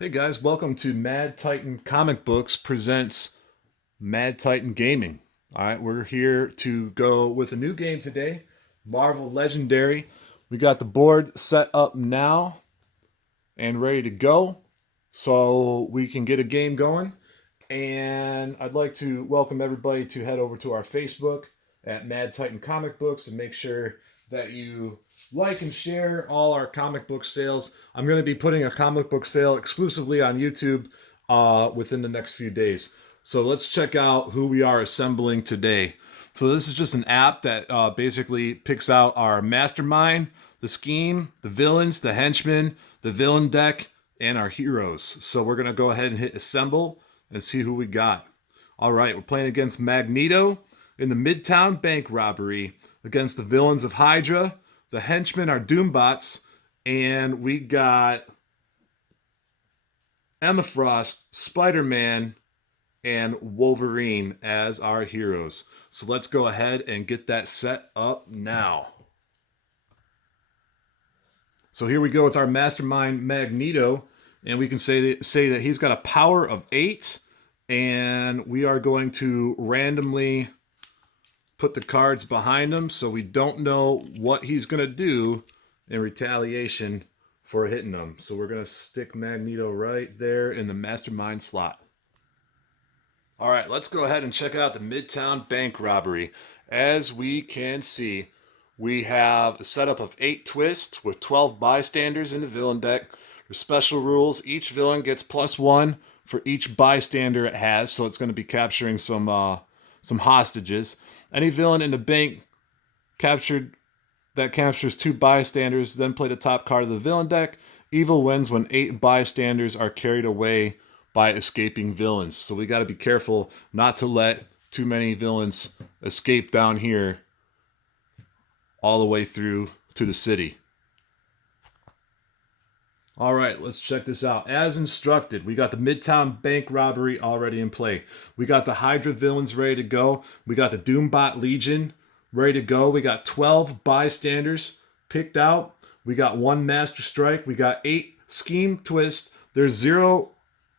Hey guys, welcome to Mad Titan Comic Books presents Mad Titan Gaming. All right, we're here to go with a new game today, Marvel Legendary. We got the board set up now and ready to go so we can get a game going. And I'd like to welcome everybody to head over to our Facebook at Mad Titan Comic Books and make sure that you like and share all our comic book sales. I'm going to be putting a comic book sale exclusively on YouTube within the next few days. So let's check out who we are assembling today. So this is just an app that basically picks out our mastermind, the scheme, the villains, the henchmen, the villain deck, and our heroes. So we're going to go ahead and hit assemble and see who we got. All right, we're playing against Magneto in the Midtown bank robbery, against the villains of Hydra. The henchmen are Doombots, and we got Emma Frost, Spider-Man, and Wolverine as our heroes. So let's go ahead and get that set up now. So here we go with our mastermind Magneto, and we can say that he's got a power of 8, and we are going to randomly put the cards behind him so we don't know what he's going to do in retaliation for hitting him. So we're going to stick Magneto right there in the mastermind slot. All right, let's go ahead and check out the Midtown bank robbery. As we can see, we have a setup of 8 twists with 12 bystanders in the villain deck. There's special rules. Each villain gets +1 for each bystander it has, so it's going to be capturing some hostages. Any villain in the bank captured that captures 2 bystanders, then play the top card of the villain deck. Evil wins when 8 bystanders are carried away by escaping villains. So we got to be careful not to let too many villains escape down here all the way through to the city. All right, let's check this out. As instructed, we got the Midtown bank robbery already in play. We got the Hydra villains ready to go. We got the Doombot Legion ready to go. We got 12 bystanders picked out. We got 1 Master Strike. We got 8 Scheme Twist. There's 0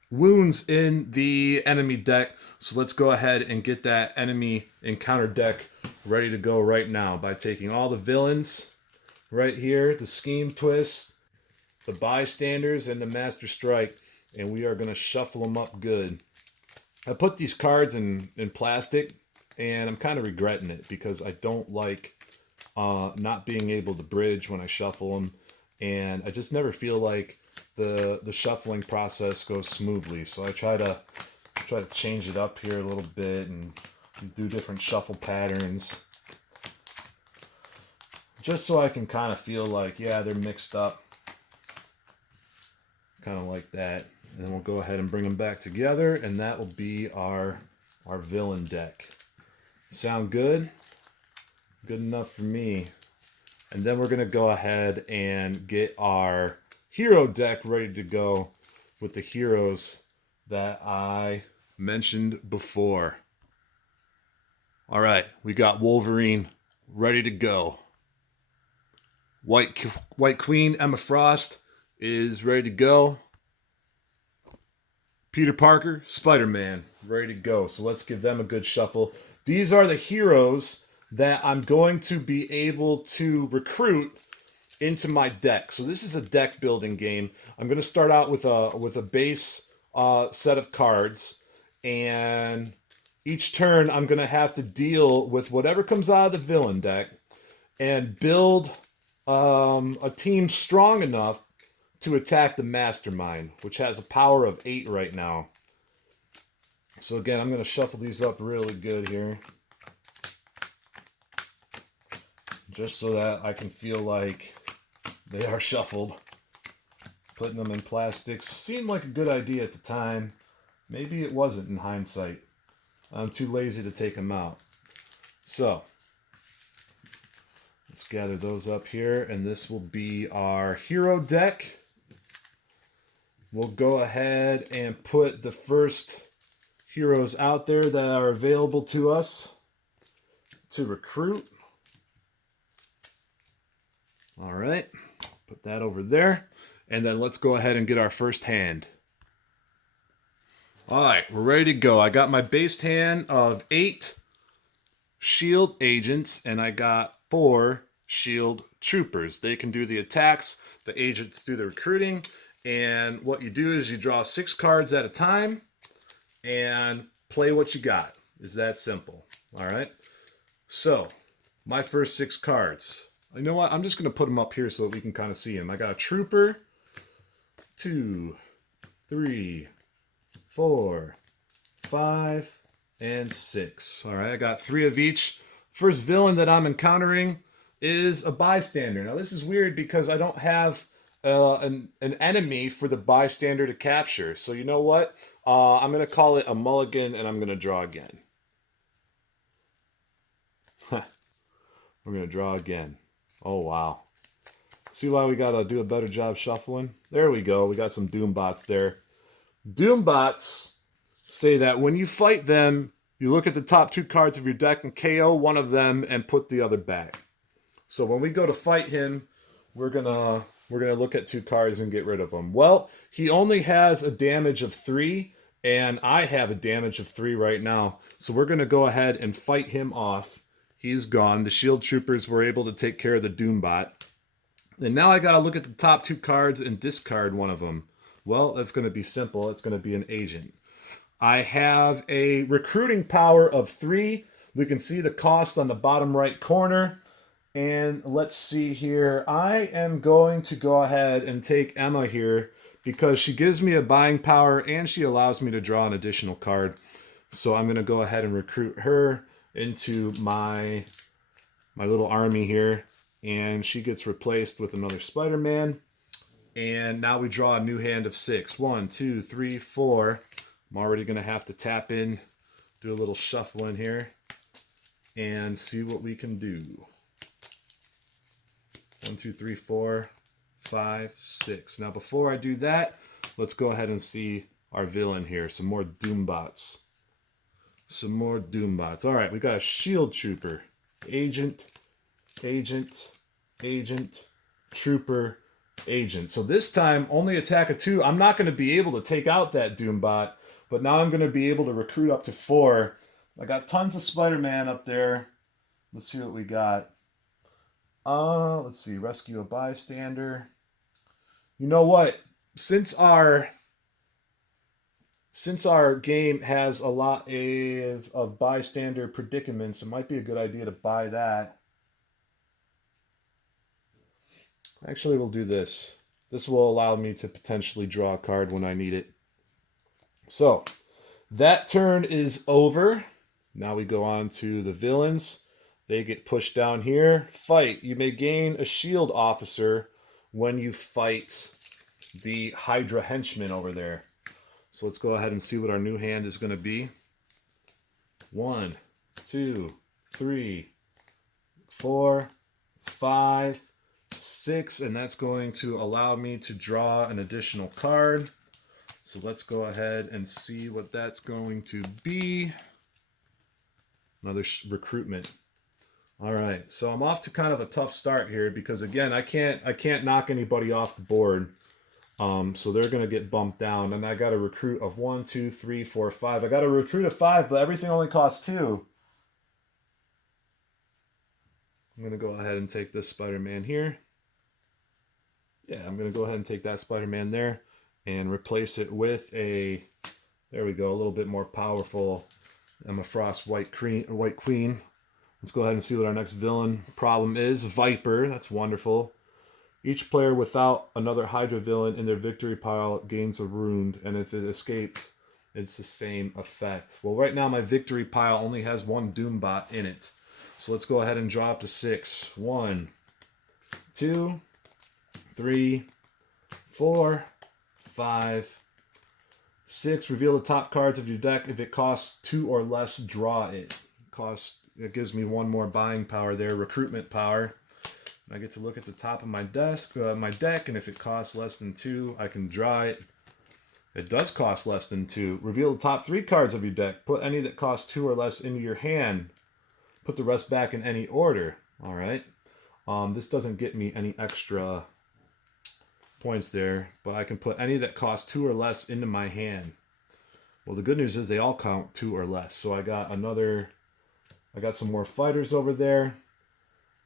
wounds in the enemy deck. So let's go ahead and get that enemy encounter deck ready to go right now by taking all the villains right here, the Scheme Twist, the bystanders, and the Master Strike, and we are going to shuffle them up good. I put these cards in plastic, and I'm kind of regretting it because I don't like not being able to bridge when I shuffle them, and I just never feel like the shuffling process goes smoothly. So I try to change it up here a little bit and do different shuffle patterns, just so I can kind of feel like, yeah, they're mixed up. Kind of like that. And then we'll go ahead and bring them back together, and that will be our villain deck. Sound good? Good enough for me. And then we're going to go ahead and get our hero deck ready to go with the heroes that I mentioned before. All right, we got Wolverine ready to go. White Queen Emma Frost is ready to go. Peter Parker, Spider-Man, ready to go. So let's give them a good shuffle. These are the heroes that I'm going to be able to recruit into my deck. So this is a deck building game. I'm going to start out with a base set of cards, and each turn I'm going to have to deal with whatever comes out of the villain deck and build a team strong enough to attack the mastermind, which has a power of 8 right now. So again, I'm going to shuffle these up really good here, just so that I can feel like they are shuffled. Putting them in plastics seemed like a good idea at the time. Maybe it wasn't in hindsight. I'm too lazy to take them out. So let's gather those up here, and this will be our hero deck. We'll go ahead and put the first heroes out there that are available to us to recruit. All right, put that over there. And then let's go ahead and get our first hand. All right, we're ready to go. I got my base hand of 8 shield agents, and I got 4 shield troopers. They can do the attacks, the agents do the recruiting, and what you do is you draw 6 cards at a time and play what you got. It's that simple. All right. So, my first 6 cards. You know what? I'm just going to put them up here so that we can kind of see them. I got a trooper, 2, 3, 4, 5, and 6. All right, I got 3 of each. First villain that I'm encountering is a bystander. Now, this is weird because I don't have an enemy for the bystander to capture. So, you know what? I'm going to call it a mulligan, and I'm going to draw again. We're going to draw again. Oh, wow. See why we got to do a better job shuffling? There we go. We got some Doombots there. Doombots say that when you fight them, you look at the top 2 cards of your deck and KO one of them and put the other back. So when we go to fight him, we're gonna look at 2 cards and get rid of him. Well, he only has a damage of 3, and I have a damage of 3 right now. So we're gonna go ahead and fight him off. He's gone. The shield troopers were able to take care of the Doombot. And now I gotta look at the top 2 cards and discard one of them. Well, that's gonna be simple. It's gonna be an agent. I have a recruiting power of 3. We can see the cost on the bottom right corner. And let's see here. I am going to go ahead and take Emma here because she gives me a buying power and she allows me to draw an additional card. So I'm going to go ahead and recruit her into my little army here. And she gets replaced with another Spider-Man. And now we draw a new hand of 6. 1, 2, 3, 4. I'm already going to have to tap in, do a little shuffling here, and see what we can do. 1, 2, 3, 4, 5, 6. Now, before I do that, let's go ahead and see our villain here. Some more Doombots. Some more Doombots. All right, we got a shield trooper. Agent, agent, agent, trooper, agent. So this time, only attack of 2. I'm not going to be able to take out that Doombot, but now I'm going to be able to recruit up to 4. I got tons of Spider-Man up there. Let's see what we got. Let's see. Rescue a bystander. You know what? Since our game has a lot of bystander predicaments, it might be a good idea to buy that. Actually, we'll do this. This will allow me to potentially draw a card when I need it. So, that turn is over. Now we go on to the villains. They get pushed down here. Fight. You may gain a shield officer when you fight the Hydra henchman over there. So let's go ahead and see what our new hand is going to be. 1, 2, 3, 4, 5, 6, and that's going to allow me to draw an additional card. So let's go ahead and see what that's going to be. Another recruitment. All right, so I'm off to kind of a tough start here because again, I can't knock anybody off the board. So they're gonna get bumped down, and I got a recruit of 1, 2, 3, 4, 5. I got a recruit of 5, but everything only costs 2. I'm gonna go ahead and take this Spider-Man here. Yeah, I'm gonna go ahead and take that Spider-Man there and replace it with a, there we go, a little bit more powerful Emma Frost White Queen. Let's go ahead and see what our next villain problem is. Viper, that's wonderful. Each player without another Hydra villain in their victory pile gains a wound, and if it escapes, it's the same effect. Well, right now my victory pile only has 1 Doombot in it. So let's go ahead and draw up to 6. 1, 2, 3, 4, 5, 6. Reveal the top cards of your deck. If it costs 2 or less, draw it. It gives me 1 more buying power there, recruitment power. And I get to look at the top of my deck, and if it costs less than 2, I can draw it. It does cost less than 2. Reveal the top 3 cards of your deck. Put any that cost 2 or less into your hand. Put the rest back in any order. All right. This doesn't get me any extra points there, but I can put any that cost 2 or less into my hand. Well, the good news is they all count 2 or less. So I got some more fighters over there.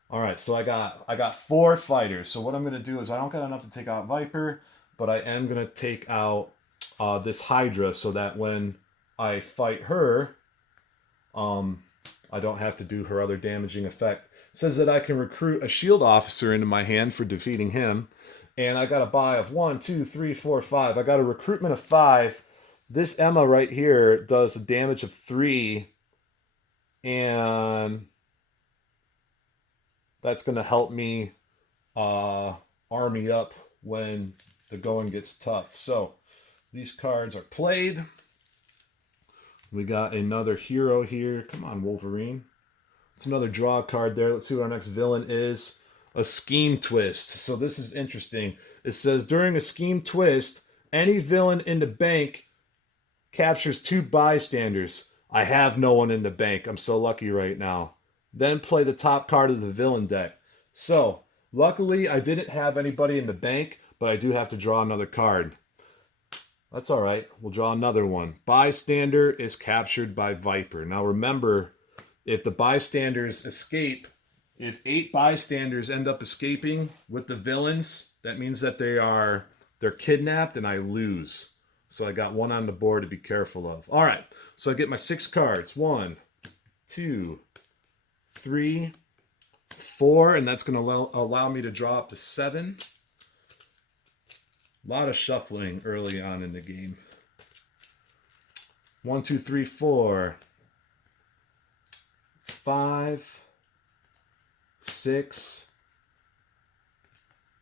All right, so I got 4 fighters. So what I'm gonna do is I don't got enough to take out Viper, but I am gonna take out this Hydra so that when I fight her, I don't have to do her other damaging effect. It says that I can recruit a shield officer into my hand for defeating him. And I got a buy of 1, 2, 3, 4, 5. I got a recruitment of 5. This Emma right here does a damage of 3. And that's going to help me army up when the going gets tough. So these cards are played. We got another hero here. Come on, Wolverine. It's another draw card there. Let's see what our next villain is. A scheme twist. So this is interesting. It says during a scheme twist, any villain in the bank captures 2 bystanders. I have no one in the bank. I'm so lucky right now. Then play the top card of the villain deck. So, luckily I didn't have anybody in the bank, but I do have to draw another card. That's all right. We'll draw another one. Bystander is captured by Viper. Now remember, if the bystanders escape, if 8 bystanders end up escaping with the villains, that means that they're kidnapped and I lose. So I got 1 on the board to be careful of. All right, so I get my 6 cards. 1, 2, 3, 4, and that's going to allow me to draw up to 7. A lot of shuffling early on in the game. 1, 2, 3, 4, 5, 6,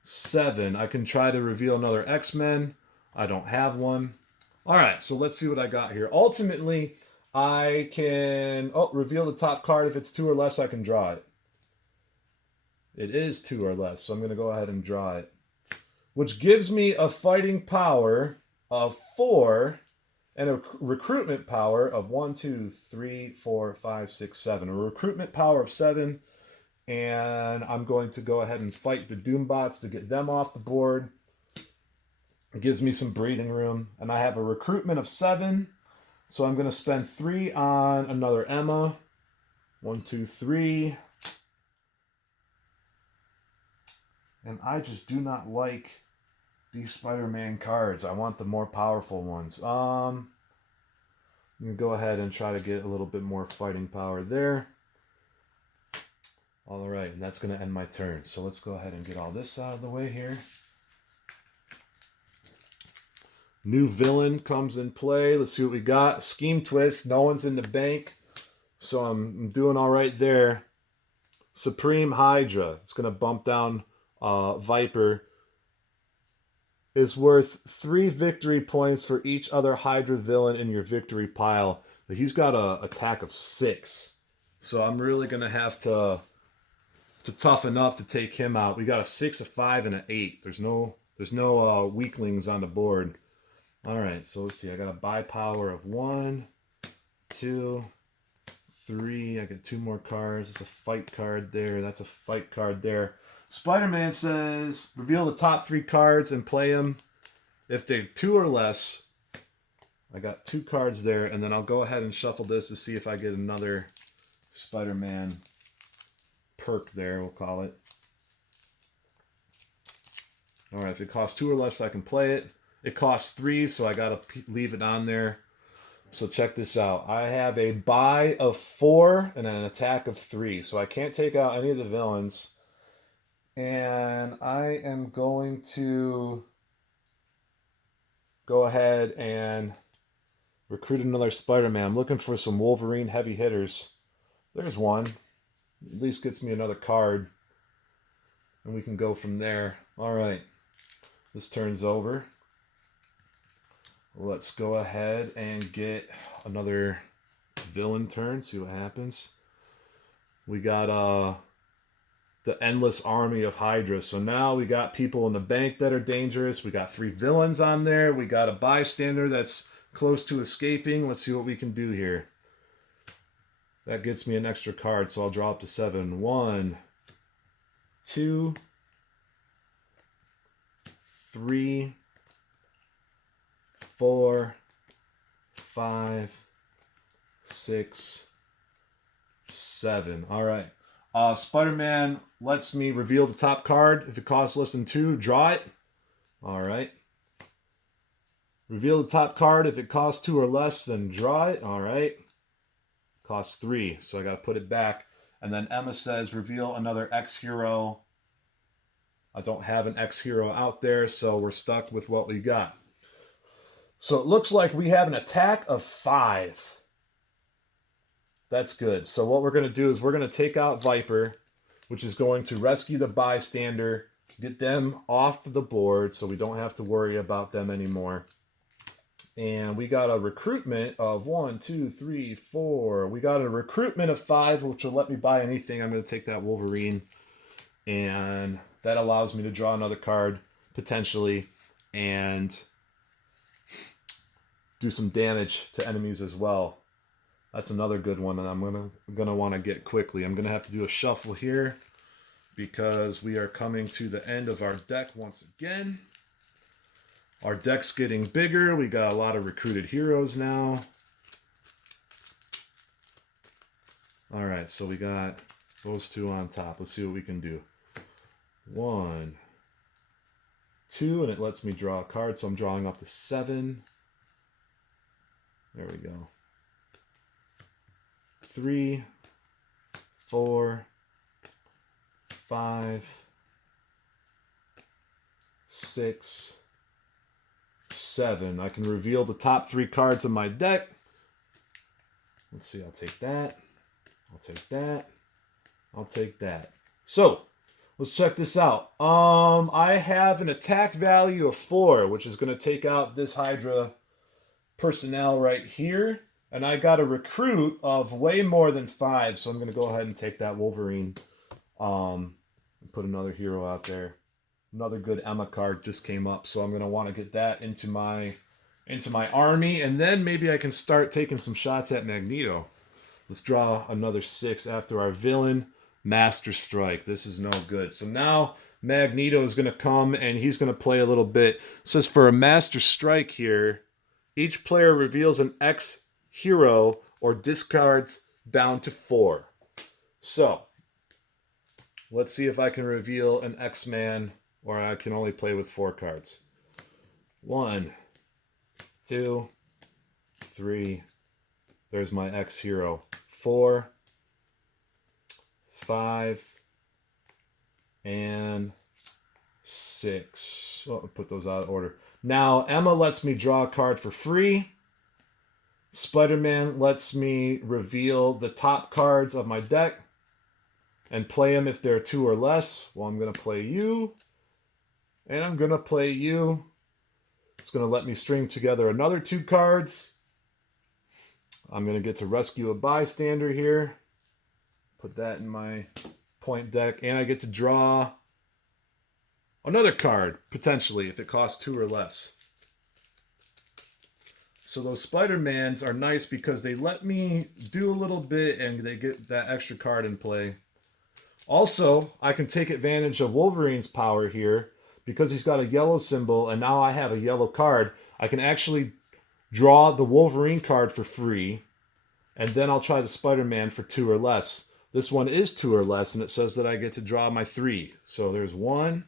7. I can try to reveal another X-Men. I don't have one. All right, so let's see what I got here. Ultimately, I can reveal the top card. If it's 2 or less, I can draw it. It is 2 or less, so I'm going to go ahead and draw it, which gives me a fighting power of 4 and a recruitment power of 1, 2, 3, 4, 5, 6, 7. A recruitment power of 7, and I'm going to go ahead and fight the Doombots to get them off the board. It gives me some breathing room, and I have a recruitment of 7, so I'm going to spend 3 on another Emma. 1, 2, 3. And I just do not like these Spider-Man cards. I want the more powerful ones. I'm going to go ahead and try to get a little bit more fighting power there. All right, and that's going to end my turn. So let's go ahead and get all this out of the way here. New villain comes in play. Let's see what we got. Scheme twist. No one's in the bank. So I'm doing all right there. Supreme Hydra. It's going to bump down Viper. Is worth 3 victory points for each other Hydra villain in your victory pile. But he's got an attack of 6. So I'm really going to have to toughen up to take him out. We got a 6, a 5, and an 8. There's no weaklings on the board. All right, so let's see. I got a buy power of 1, 2, 3. I got 2 more cards. That's a fight card there. That's a fight card there. Spider-Man says, reveal the top 3 cards and play them. If they're 2 or less, I got 2 cards there, and then I'll go ahead and shuffle this to see if I get another Spider-Man perk there, we'll call it. All right, if it costs 2 or less, I can play it. It costs 3, so I got to leave it on there. So check this out. I have a buy of 4 and an attack of 3, so I can't take out any of the villains. And I am going to go ahead and recruit another Spider-Man. I'm looking for some Wolverine heavy hitters. There's one. At least gets me another card. And we can go from there. All right. This turn's over. Let's go ahead and get another villain turn. See what happens. We got the endless army of Hydra. So now we got people in the bank that are dangerous. We got 3 villains on there. We got a bystander that's close to escaping. Let's see what we can do here. That gets me an extra card, so I'll draw up to 7. 1, 2, 3, 4, 5, 6, 7. All right. Spider-Man lets me reveal the top card. If it costs less than 2, draw it. All right. Reveal the top card. If it costs 2 or less, then draw it. All right. Costs 3, so I got to put it back. And then Emma says, reveal another X hero. I don't have an X hero out there, so we're stuck with what we got. So it looks like we have an attack of 5. That's good. So what we're going to do is we're going to take out Viper, which is going to rescue the bystander, get them off the board so we don't have to worry about them anymore. And we got a recruitment of 1, 2, 3, 4. We got a recruitment of 5, which will let me buy anything. I'm going to take that Wolverine. And that allows me to draw another card, potentially, and do some damage to enemies as well. That's another good one, and I'm gonna want to get quickly. I'm going to have to do a shuffle here because we are coming to the end of our deck once again. Our deck's getting bigger. We got a lot of recruited heroes now. All right, so we got those 2 on top. Let's see what we can do. 1, 2, and it lets me draw a card, so I'm drawing up to 7. There we go. 3, 4, 5, 6, 7. I can reveal the top 3 cards of my deck. Let's see, I'll take that. I'll take that. I'll take that. So, let's check this out. I have an attack value of 4, which is going to take out this Hydra personnel right here. And I got a recruit of way more than 5, so I'm going to go ahead and take that Wolverine. And put another hero out there. Another good Emma card just came up, so I'm going to want to get that into my army, and then maybe I can start taking some shots at Magneto. Let's draw another 6 after our villain, Master Strike. This is no good. So now Magneto is going to come, and he's going to play a little bit. It says for a Master Strike here, each player reveals an X hero or discards down to 4. So let's see if I can reveal an X-Man, or I can only play with 4 cards. 1, 2, 3. There's my X hero. 4, 5, and 6. Well, I'll put those out of order. Now, Emma lets me draw a card for free. Spider-Man lets me reveal the top cards of my deck and play them if they're 2 or less. Well, I'm going to play you. And I'm going to play you. It's going to let me string together another 2 cards. I'm going to get to rescue a bystander here. Put that in my point deck. And I get to draw another card, potentially, if it costs 2 or less. So those Spider-Mans are nice because they let me do a little bit and they get that extra card in play. Also, I can take advantage of Wolverine's power here. Because he's got a yellow symbol and now I have a yellow card, I can actually draw the Wolverine card for free. And then I'll try the Spider-Man for 2 or less. This one is 2 or less, and it says that I get to draw my 3. So there's 1.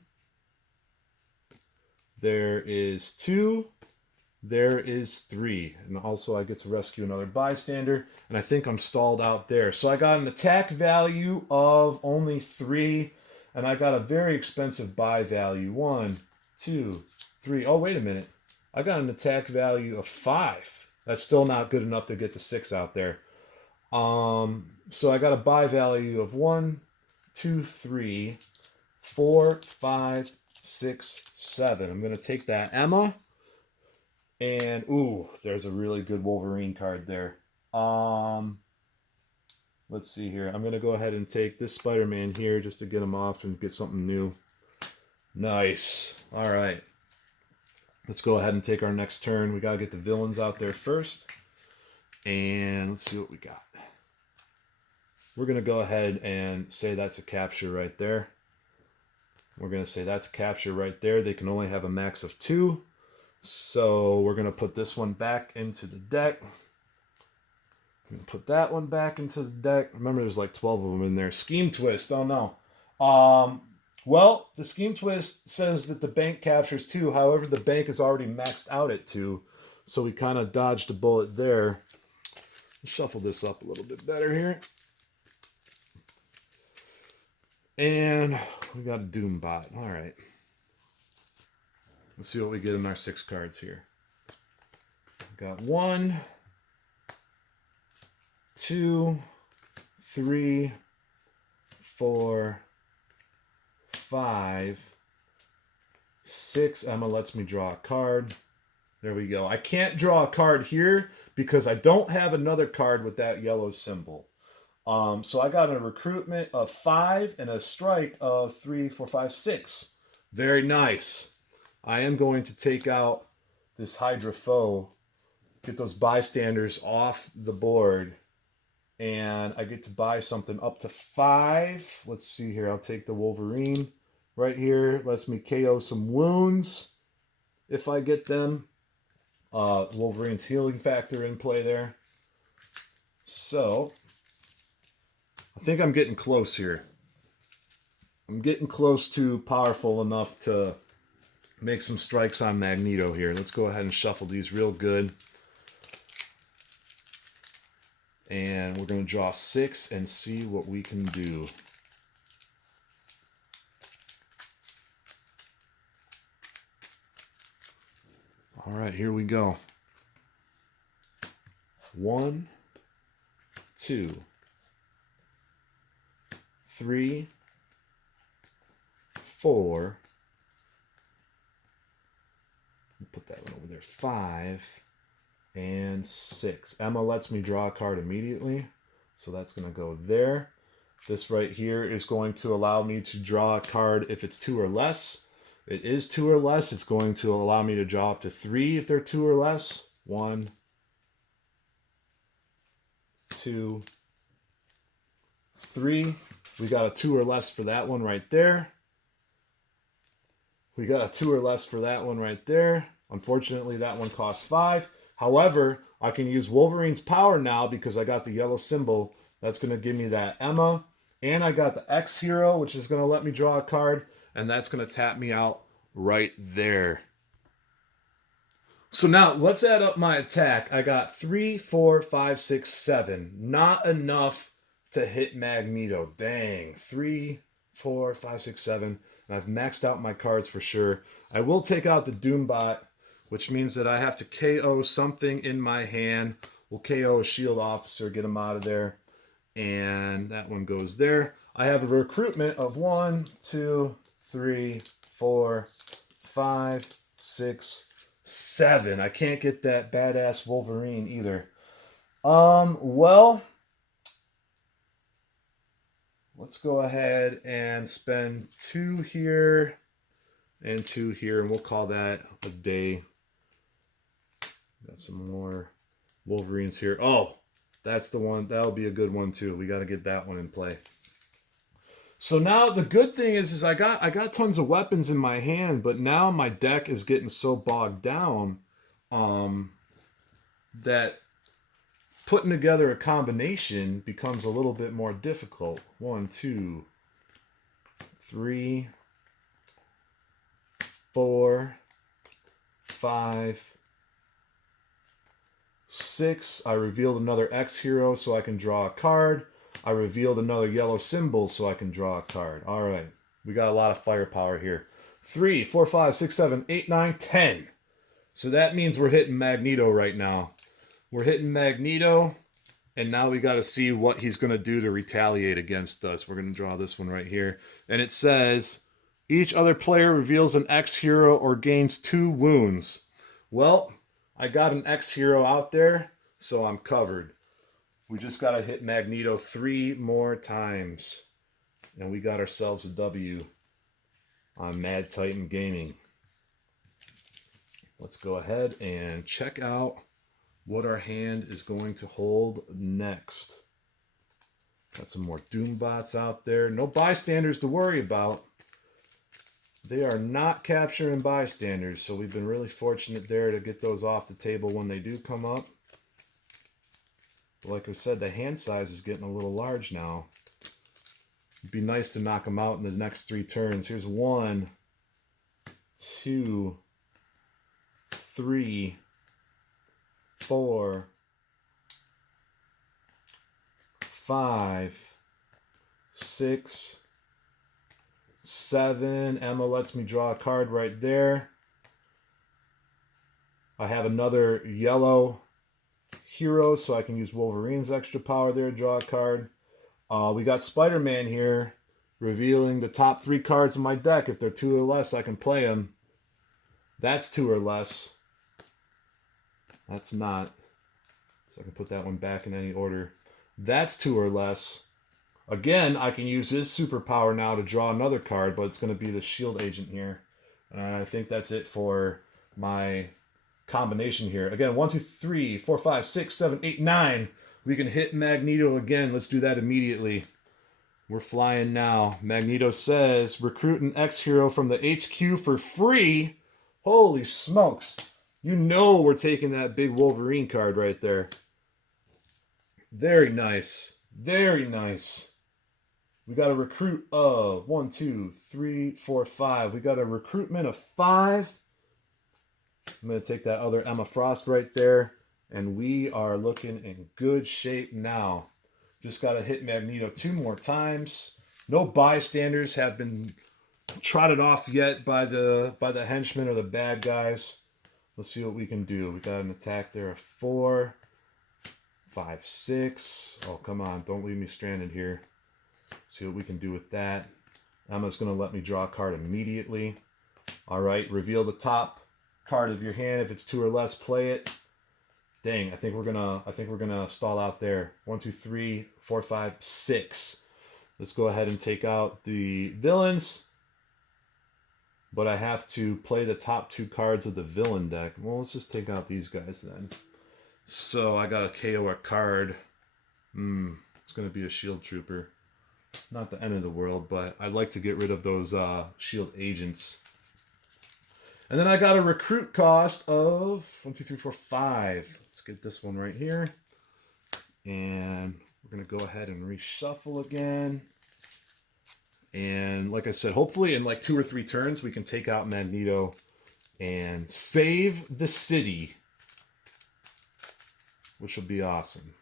There is 2. There is 3. And also I get to rescue another bystander. And I think I'm stalled out there. So I got an attack value of only 3. And I got a very expensive buy value. 1, 2, 3. Oh, wait a minute. I got an attack value of 5. That's still not good enough to get the 6 out there. So I got a buy value of 1, 2, 3, 4, 5, 6, 7. I'm going to take that Emma. And, ooh, there's a really good Wolverine card there. Let's see here. I'm going to go ahead and take this Spider-Man here just to get him off and get something new. Nice. All right. Let's go ahead and take our next turn. We got to get the villains out there first. And let's see what we got. We're going to go ahead and say that's a capture right there. We're going to say that's a capture right there. They can only have a max of 2. So we're going to put this one back into the deck. Put that one back into the deck. Remember, there's like 12 of them in there. Scheme Twist. Oh, no. Well, the Scheme Twist says that the bank captures 2. However, the bank is already maxed out at 2. So we kind of dodged a bullet there. Shuffle this up a little bit better here. And we got a Doom Bot. All right. Let's see what we get in our 6 cards here. We got 1, 2, 3, 4, 5, 6. Emma lets me draw a card. There we go. I can't draw a card here because I don't have another card with that yellow symbol. So I got a recruitment of 5 and a strike of 3, 4, 5, 6. Very nice. I am going to take out this Hydra Foe, get those bystanders off the board, and I get to buy something up to 5. Let's see here. I'll take the Wolverine right here. Lets me KO some wounds if I get them. Wolverine's healing factor in play there. So I think I'm getting close here. I'm getting close to powerful enough to make some strikes on Magneto here. Let's go ahead and shuffle these real good. And we're going to draw 6 and see what we can do. All right, here we go. 1, 2, 3, 4. Put that one over there. 5 and 6. Emma lets me draw a card immediately, so that's going to go there. This right here is going to allow me to draw a card if it's 2 or less. It is 2 or less. It's going to allow me to draw up to 3 if they're 2 or less. 1, 2, 3. We got a 2 or less for that one right there. We got a 2 or less for that one right there. Unfortunately, that one costs 5. However, I can use Wolverine's power now because I got the yellow symbol. That's going to give me that Emma. And I got the X hero, which is going to let me draw a card. And that's going to tap me out right there. So now let's add up my attack. I got 3, 4, 5, 6, 7. Not enough to hit Magneto. Dang. 3, 4, 5, 6, 7. And I've maxed out my cards for sure. I will take out the Doombot, which means that I have to KO something in my hand. We'll KO a shield officer, get him out of there. And that one goes there. I have a recruitment of 1, 2, 3, 4, 5, 6, 7. I can't get that badass Wolverine either. Well, let's go ahead and spend 2 here and 2 here, and we'll call that a day. Got some more Wolverines here. Oh, that's the one. That'll be a good one too. We got to get that one in play. So now the good thing is I got tons of weapons in my hand, but now my deck is getting so bogged down that putting together a combination becomes a little bit more difficult. 1, 2, 3, 4, 5, 6. I revealed another X hero so I can draw a card. I revealed another yellow symbol so I can draw a card. All right. We got a lot of firepower here. 3, 4, 5, 6, 7, 8, 9, 10. So that means we're hitting Magneto right now. We're hitting Magneto, and now we got to see what he's going to do to retaliate against us. We're going to draw this one right here. And it says, each other player reveals an X hero or gains 2 wounds. Well, I got an X hero out there, so I'm covered. We just got to hit Magneto 3 more times. And we got ourselves a W on Mad Titan Gaming. Let's go ahead and check out what our hand is going to hold next. Got some more Doombots out there. No bystanders to worry about. They are not capturing bystanders, so we've been really fortunate there to get those off the table when they do come up. But like I said, the hand size is getting a little large now. It'd be nice to knock them out in the next 3 turns. Here's 1, 2, 3, 4, 5, 6, 7. Emma lets me draw a card right there. I have another yellow hero, so I can use Wolverine's extra power there, draw a card. We got Spider-Man here, revealing the top 3 cards in my deck. If they're 2 or less, I can play them. That's 2 or less. That's not. So I can put that one back in any order. That's 2 or less. Again, I can use his superpower now to draw another card, but it's going to be the shield agent here. I think that's it for my combination here. Again, 1, 2, 3, 4, 5, 6, 7, 8, 9. We can hit Magneto again. Let's do that immediately. We're flying now. Magneto says, recruit an X-Hero from the HQ for free. Holy smokes. You know we're taking that big Wolverine card right there. Very nice. Very nice. We got a recruit of 1, 2, 3, 4, 5. We got a recruitment of 5. I'm going to take that other Emma Frost right there. And we are looking in good shape now. Just got to hit Magneto 2 more times. No bystanders have been trotted off yet by the henchmen or the bad guys. Let's see what we can do. We got an attack there of 4, 5, 6. Oh, come on. Don't leave me stranded here. See what we can do with that. Emma's going to let me draw a card immediately. All right. Reveal the top card of your hand. If it's 2 or less, play it. Dang, I think we're gonna stall out there. 1, 2, 3, 4, 5, 6. Let's go ahead and take out the villains. But I have to play the top 2 cards of the villain deck. Well, let's just take out these guys then. So I got a KO a card. It's gonna be a shield trooper. Not the end of the world, but I'd like to get rid of those shield agents. And then I got a recruit cost of 1, 2, 3, 4, 5. Let's get this one right here. And we're going to go ahead and reshuffle again. And like I said, hopefully in like 2 or 3 turns, we can take out Magneto and save the city, which will be awesome.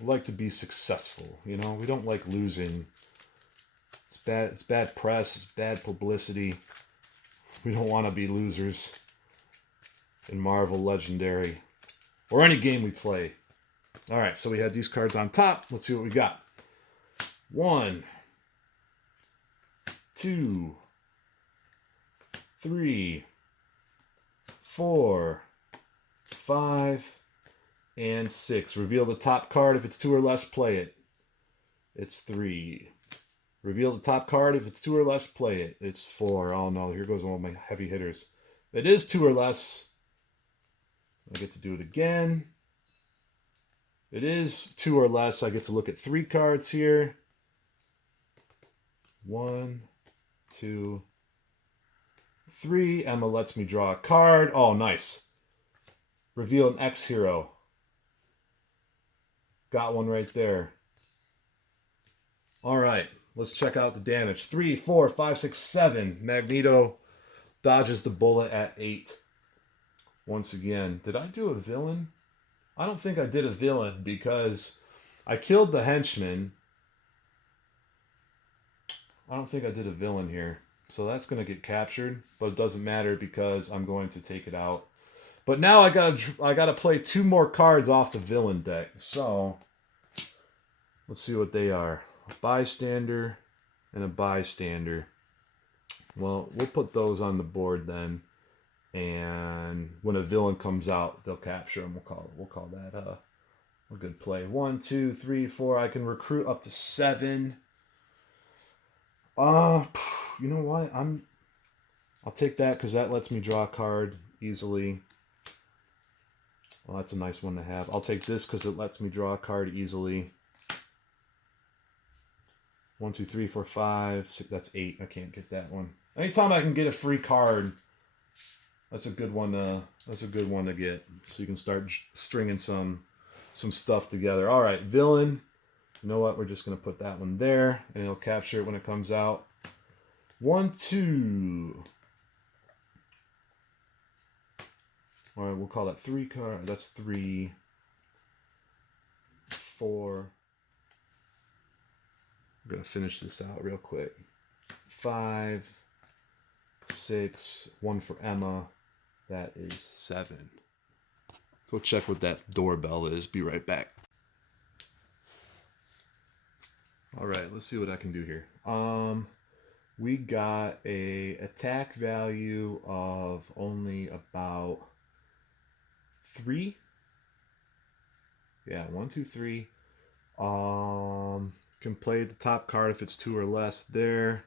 We like to be successful, you know? We don't like losing. It's bad press. It's bad publicity. We don't want to be losers in Marvel Legendary or any game we play. All right, so we had these cards on top. Let's see what we got. 1, 2, 3, 4, 5, and 6. Reveal the top card. If it's 2 or less, play it. It's 3. Reveal the top card. If it's 2 or less, play it. It's 4. Oh no, here goes one of my heavy hitters. It is 2 or less. I get to do it again. It is 2 or less. I get to look at 3 cards here. 1, 2, 3. Emma lets me draw a card. Oh, nice. Reveal an X-Hero. Got one right there. All right. Let's check out the damage. 3, 4, 5, 6, 7. Magneto dodges the bullet at 8. Once again. Did I do a villain? I don't think I did a villain because I killed the henchman. I don't think I did a villain here. So that's going to get captured. But it doesn't matter because I'm going to take it out. But now I gotta play 2 more cards off the villain deck. So let's see what they are. A bystander and a bystander. Well, we'll put those on the board then, and when a villain comes out, they'll capture them. We'll call that a good play. 1, 2, 3, 4. I can recruit up to 7. You know what? I'll take that because that lets me draw a card easily. Well, that's a nice one to have. I'll take this because it lets me draw a card easily. 1, 2, 3, 4, 5, 6. That's 8. I can't get that one. Anytime I can get a free card, that's a good one. That's a good one to get. So you can start stringing some some stuff together. All right, villain. You know what? We're just going to put that one there, and it'll capture it when it comes out. 1, 2. All right, we'll call that 3 card. That's 3, 4. I'm going to finish this out real quick. 5, 6, 1 for Emma. That is 7. Go check what that doorbell is. Be right back. All right, let's see what I can do here. We got a attack value of only about 3. Yeah, 1, 2, 3. Can play the top card if it's 2 or less there.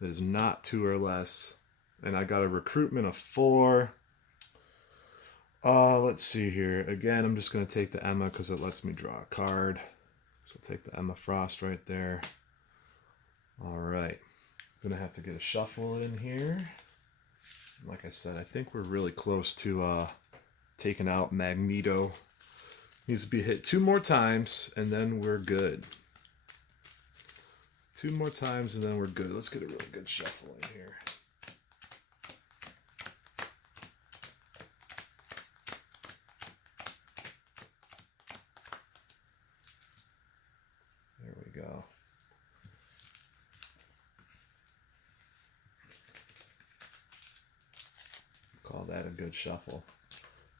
That is not 2 or less. And I got a recruitment of 4. Let's see here. Again, I'm just going to take the Emma because it lets me draw a card. So take the Emma Frost right there. All right. I'm going to have to get a shuffle in here. Like I said, I think we're really close to taking out Magneto. Needs to be hit 2 more times, and then we're good. 2 more times, and then we're good. Let's get a really good shuffle in here. There we go. Call that a good shuffle.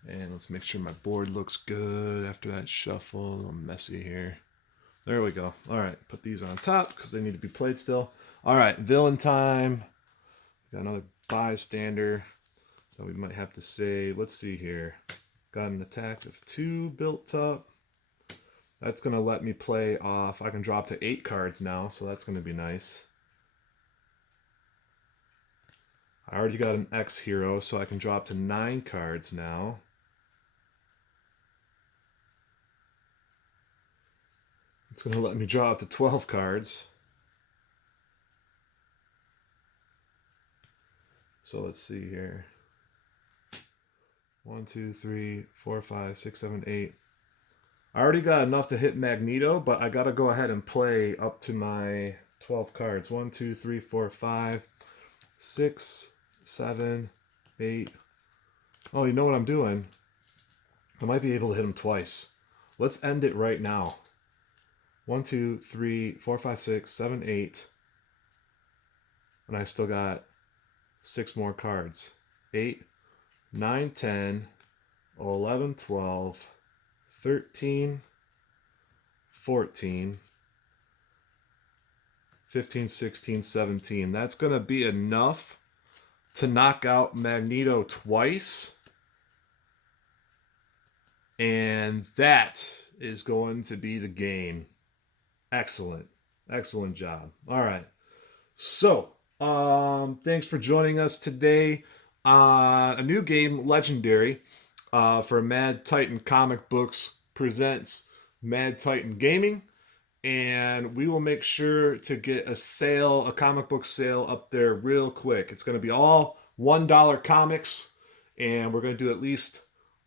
And let's make sure my board looks good after that shuffle. A little messy here. There we go. All right, put these on top because they need to be played still. All right, villain time. Got another bystander that we might have to save. Let's see here. Got an attack of 2 built up. That's going to let me play off. I can drop to 8 cards now, so that's going to be nice. I already got an X hero, so I can drop to 9 cards now. It's going to let me draw up to 12 cards. So let's see here. 1, 2, 3, 4, 5, 6, 7, 8. I already got enough to hit Magneto, but I got to go ahead and play up to my 12 cards. 1, 2, 3, 4, 5, 6, 7, 8. Oh, you know what I'm doing? I might be able to hit him twice. Let's end it right now. 1, 2, 3, 4, 5, 6, 7, 8. And I still got 6 more cards. 8, 9, 10, 11, 12, 13, 14, 15, 16, 17. That's going to be enough to knock out Magneto twice. And that is going to be the game. Excellent. Excellent job. All right. So, thanks for joining us today on a new game, Legendary, for Mad Titan Comic Books presents Mad Titan Gaming. And we will make sure to get a sale, a comic book sale up there real quick. It's going to be all $1 comics, and we're going to do at least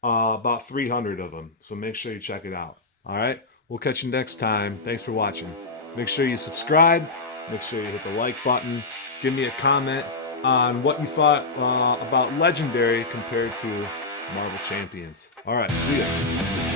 about 300 of them. So make sure you check it out. All right? We'll catch you next time. Thanks for watching. Make sure you subscribe. Make sure you hit the like button. Give me a comment on what you thought about Legendary compared to Marvel Champions. All right, see ya.